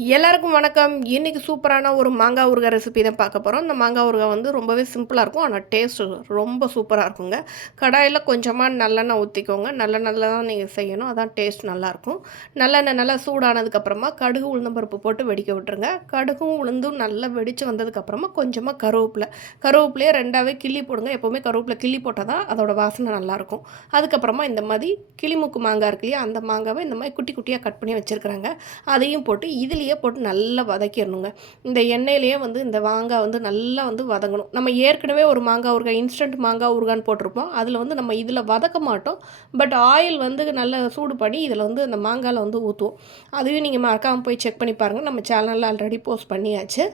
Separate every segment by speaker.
Speaker 1: எல்லாருக்கும் வணக்கம். இன்றைக்கி சூப்பரான ஒரு மாங்காய் ஊறுகாய் ரெசிபி தான் பார்க்க போகிறோம் இந்த மாங்காய் ஊறுகாய் வந்து ரொம்பவே சிம்பிளாக இருக்கும். ஆனால் டேஸ்ட் ரொம்ப சூப்பராக இருக்குங்க. கடாயில் கொஞ்சமாக நல்லெண்ணெய் ஊற்றிக்கோங்க நல்லெண்ணெயில் தான் நீங்கள் செய்யணும். அதான் டேஸ்ட் நல்லாயிருக்கும் நல்லெண்ணெய் நல்லா சூடானதுக்கப்புறமா கடுகு உளுந்தம்பருப்பு போட்டு வெடிக்க விட்டுருங்க. கடுகும் உளுந்தும் நல்லா வெடித்து வந்ததுக்கப்புறமா கொஞ்சமாக கருவேப்பிலை. கருவேப்பிலையே ரெண்டாவே கிள்ளி போடுங்க. எப்போவுமே கருவேப்பிலை கிள்ளி போட்டால் தான் அதோட வாசனை நல்லாயிருக்கும் அதுக்கப்புறமா இந்த மாதிரி கிளிமுக்கு மாங்காய் இருக்கு இல்லையா அந்த மாங்காவை இந்த மாதிரி குட்டி குட்டியாக கட் பண்ணி வச்சுருக்குறாங்க. அதையும் போட்டு இதில் எண்ணெயிலேயே போட்டு நல்லா வதக்கிடணுங்க. இந்த எண்ணெயிலேயே வந்து இந்த மாங்காய் வந்து நல்லா வந்து வதங்கணும். நம்ம ஏற்கனவே ஒரு மாங்காய் ஊறுகாய் இன்ஸ்டன்ட் மாங்காய் ஊறுகான்னு போட்டிருப்போம். அதில் வந்து நம்ம இதில் வதக்க மாட்டோம். பட் ஆயில் வந்து நல்லா சூடு பண்ணி இதில் வந்து அந்த மாங்காயில் வந்து ஊற்றுவோம். அதையும் நீங்கள் மறக்காமல் போய் செக் பண்ணி பாருங்கள் நம்ம சேனலில் ஆல்ரெடி போஸ்ட் பண்ணியாச்சு.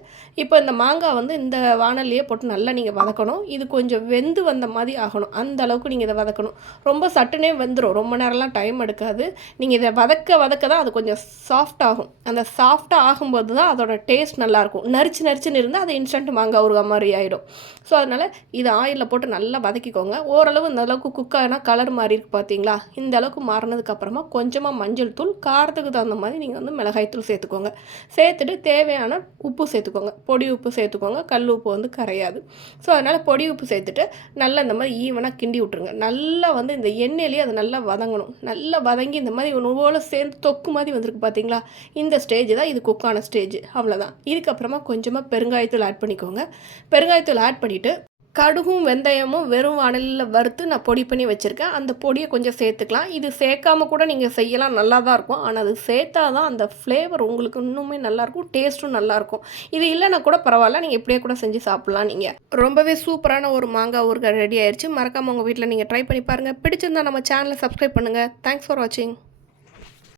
Speaker 1: இப்போ இந்த மாங்காய் வந்து இந்த வானல்லையே போட்டு நல்லா நீங்கள் வதக்கணும். இது கொஞ்சம் வெந்து வந்த மாதிரி ஆகணும். அந்த அளவுக்கு நீங்கள் இதை வதக்கணும். ரொம்ப சட்டுனே வெந்துடும் ரொம்ப நேரம்லாம் டைம் எடுக்காது. நீங்கள் இதை வதக்க வதக்க தான் அது கொஞ்சம் சாஃப்ட் ஆகும். அந்த சாஃப்ட் சாஃப்டாக ஆகும்போது தான் அதோட டேஸ்ட் நல்லாயிருக்கும். நரிச்சு நரிச்சுன்னு இருந்தால் அது இன்ஸ்டன்ட் மாங்காய் ஊறுகாய் மாதிரி ஆகிடும் ஸோ அதனால் இது ஆயிலில் போட்டு நல்லா வதக்கிக்கோங்க. ஓரளவு இந்த அளவுக்கு குக் ஆனால் கலர் மாறி இருக்குது பார்த்தீங்களா இந்த அளவுக்கு மாறினதுக்கப்புறமா கொஞ்சமாக மஞ்சள் தூள் காரத்துக்கு தகுந்த மாதிரி நீங்கள் வந்து மிளகாய் தூள் சேர்த்துக்கோங்க. சேர்த்துட்டு தேவையான உப்பு சேர்த்துக்கோங்க. பொடி உப்பு சேர்த்துக்கோங்க. கல் உப்பு வந்து கரையாது. ஸோ அதனால் பொடி உப்பு சேர்த்துட்டு நல்லா இந்த மாதிரி ஈவனாக கிண்டி விட்ருங்க நல்லா வந்து இந்த எண்ணெயிலேயே அது நல்லா வதங்கணும். நல்லா வதங்கி இந்த மாதிரி ஒன்று சேர்ந்து தொக்கு மாதிரி வந்திருக்கு பார்த்தீங்களா இந்த ஸ்டேஜ் தான் இது குக்கான ஸ்டேஜ். அவ்வளோதான் இதுக்கப்புறமா கொஞ்சமாக பெருங்காயத்தூள் ஆட் பண்ணிக்கோங்க. பெருங்காயத்தூள் ஆட் பண்ணிவிட்டு கடுகும் வெந்தயமும் வெறும் வானலில் வறுத்து நான் பொடி பண்ணி வச்சுருக்கேன். அந்த பொடியை கொஞ்சம் சேர்த்துக்கலாம். இது சேர்க்காம கூட நீங்கள் செய்யலாம். நல்லா தான் இருக்கும். ஆனால் அது சேர்த்தா தான் அந்த ஃப்ளேவர் உங்களுக்கு இன்னுமே நல்லாயிருக்கும் டேஸ்ட்டும் நல்லாயிருக்கும் இது இல்லைன்னா கூட பரவாயில்ல. நீங்கள் இப்படியே கூட செஞ்சு சாப்பிட்லாம் நீங்கள் ரொம்பவே சூப்பரான ஒரு மாங்காய் ஊறுகாய் ரெடி ஆயிடுச்சு மறக்காமல் உங்கள் வீட்டில் நீங்கள் ட்ரை பண்ணி பாருங்கள் பிடிச்சிருந்தா நம்ம சேனலை சப்ஸ்கிரைப் பண்ணுங்கள் தேங்க்ஸ் ஃபார் வாட்சிங்